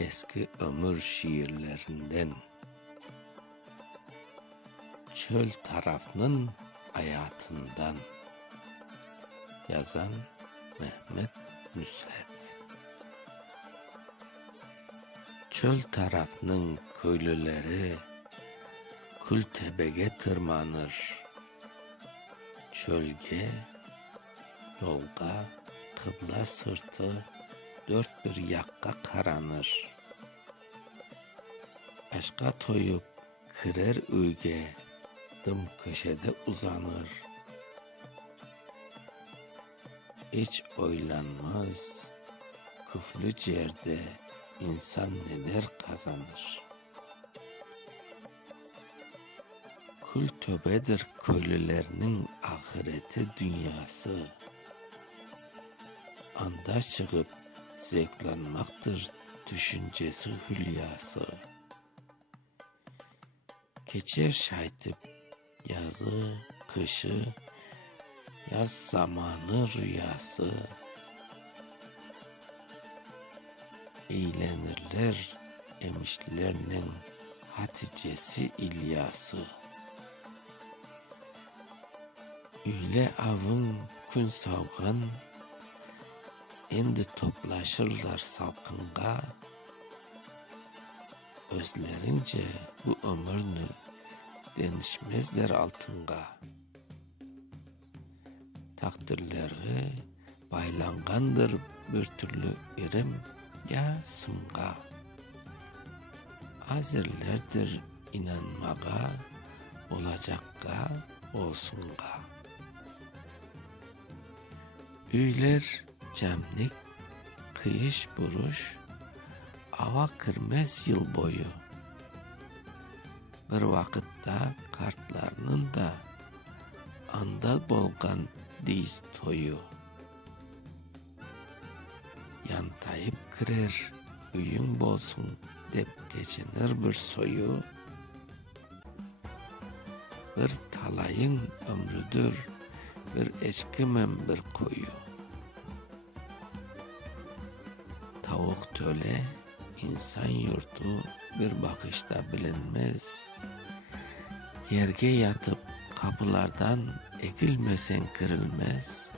eski ömür şiirlerinden. Çöl tarafının hayatından. Yazan Mehmet Nusret. Çöl tarafının köylüleri Kültebege tırmanır. Çölge, yolga, kıbla sırtı dört bir yakka karanır. Aşka toyup kırer üyge, dım köşede uzanır. Hiç oylanmaz, küflü yerde insan neler kazanır. Kültöbedir köylülerinin ahireti dünyası. Anda çıkıp zevklanmaktır düşüncesi hülyası. Geçer şaytip yazı, kışı, yaz zamanı rüyası. Eğlenirler emişlerinin Hatice'si İlyası. Üyle avın gün savgan, endi toplaşırlar salkınga. Özlerince bu ömürnü denişmezler altınga. Takdirleri baylangandır bir türlü irim ya sımga. Hazırlardır inanmaga, olacakka, olsunga. Üyler cemlik, kıyış buruş, ava kırmez yıl boyu. Bir vakitte kartlarının da anda bolgan diz toyu. Yantayıp kırer, üyün bolsun dep geçinir bir soyu. Bir talayın ömrüdür, bir eşkimen bir koyu. Tavuk töle, insan yurtu bir bakışta bilinmez. Yerge yatıp kapılardan ekilmesen kırılmaz.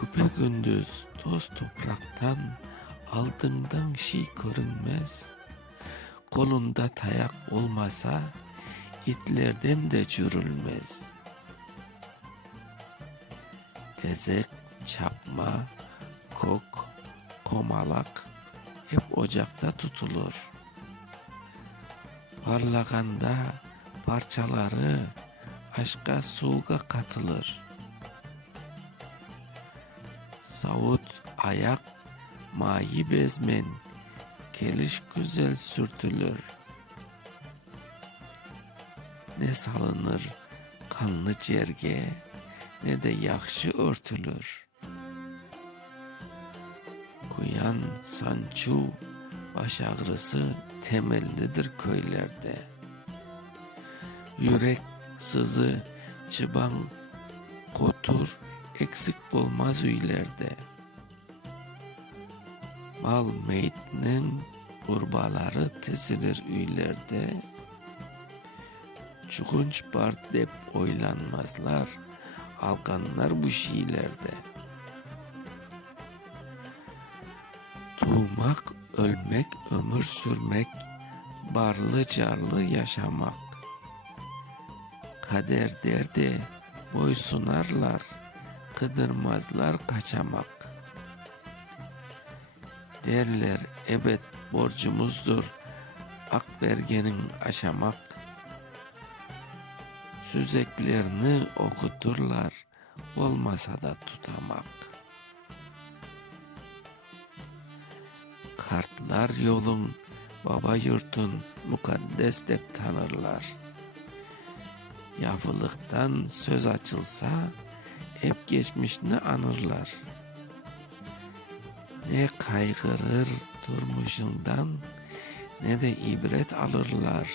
Küpe gündüz toz topraktan aldığından şey görünmez. Kolunda tayak olmasa itlerden de cürülmez. Tezek, çapma, kok, komalak hep ocakta tutulur. Parlaganda parçaları aşka suğa katılır. Savut ayak mayi bezmen keliş güzel sürtülür. Ne salınır kanlı cerge ne de yakşı örtülür. Kuyan sançu baş ağrısı temellidir köylerde. Yürek sızı çıban kotur eksik olmaz üylerde. Mal meyitinin kurbaları tesilir üylerde. Çukunç bar dep oylanmazlar, alganlar bu şiilerde. Doğmak, ölmek, ömür sürmek, barlı carlı yaşamak. Kader derde boy sunarlar, kıdırmazlar kaçamak. Derler ebed borcumuzdur, akbergenin aşamak. Süzeklerini okuturlar, olmasa da tutamak. Kartlar yolun, baba yurtun mukaddes dep tanırlar. Yafılıktan söz açılsa hep geçmişini anırlar. Ne kaygırır durmuşundan ne de ibret alırlar.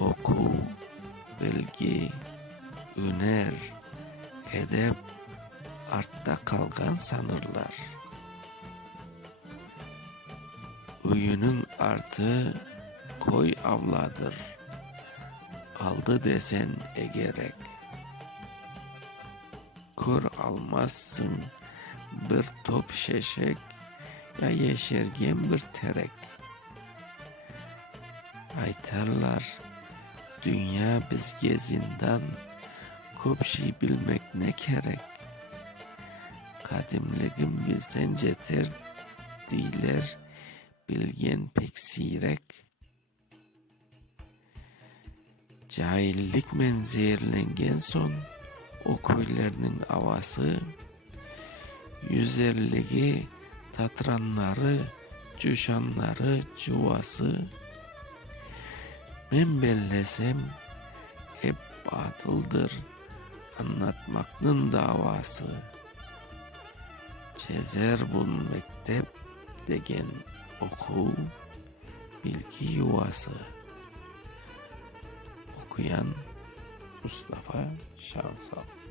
Oku, bilgi, üner, edep artta kalgan sanırlar. Kuyunun artı koy avladır. Aldı desen egerek. Kur almazsın bir top şeşek, ya yeşergen bir terek. Aytarlar dünya bizge zindan, köp şey bilmek ne gerek. Kadimligim bilsen jeter diler, bilgen pek sirek. Cahillik men zehirlengen son, o köylerinin avası, yüzerligi tatranları, coşanları, cuvası. Men bellesem hep batıldır, anlatmakның davası. Çezer bun mektep degen oku, bilgi yuvası. Okuyan Mustafa Şansal.